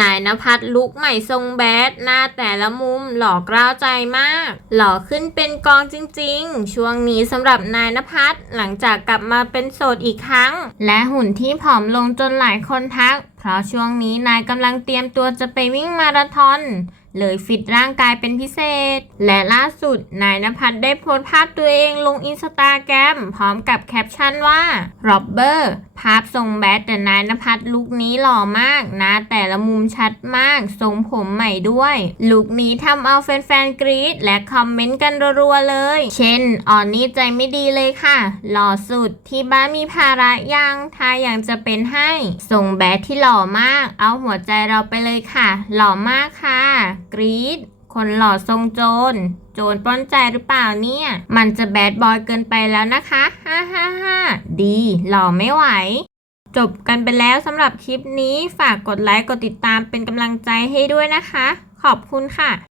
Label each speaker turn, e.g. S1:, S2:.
S1: นายนภัสลุกใหม่ทรงแบดหน้าแต่ละมุมหล่อกล้าวใจมาก หล่อขึ้นเป็นกองจริงๆ ช่วงนี้สำหรับนายนภัสหลังจากกลับมาเป็นโสดอีกครั้ง และหุ่นที่ผอมลงจนหลายคนทักเพราะช่วงนี้นายกำลังเตรียมตัวจะไปวิ่งมาราธอน เลยฟิตร่างกายเป็นพิเศษ และล่าสุด นายนภัสได้โพสต์ภาพตัวเองลงอินสตาแกรมพร้อมกับแคปชั่นว่าร็อบเบอร์ภาพทรงแบดแต่นายนภัสลุคนี้หล่อมากนะ แต่ละมุมชัดมาก ทรงผมใหม่ด้วย ลุคนี้ทำเอาแฟนๆกรี๊ดและคอมเมนต์กันรัวๆเลย เช่นอ่อนนี่ใจไม่ดีเลยค่ะ หล่อสุดที่บ้านมีภาระยังถ้ายังจะเป็นให้ ทรงแบดที่หลล่อมาก เอาหัวใจเราไปเลยค่ะ หล่อมากค่ะ กรี๊ด คนหล่อทรงโจร โจรปล้นใจหรือเปล่าเนี่ย มันจะแบดบอยเกินไปแล้วนะคะฮ่าฮ่าฮ่าดี หล่อไม่ไหว จบกันไปแล้วสำหรับคลิปนี้ ฝากกดไลค์ กดติดตามเป็นกำลังใจให้ด้วยนะคะ ขอบคุณค่ะ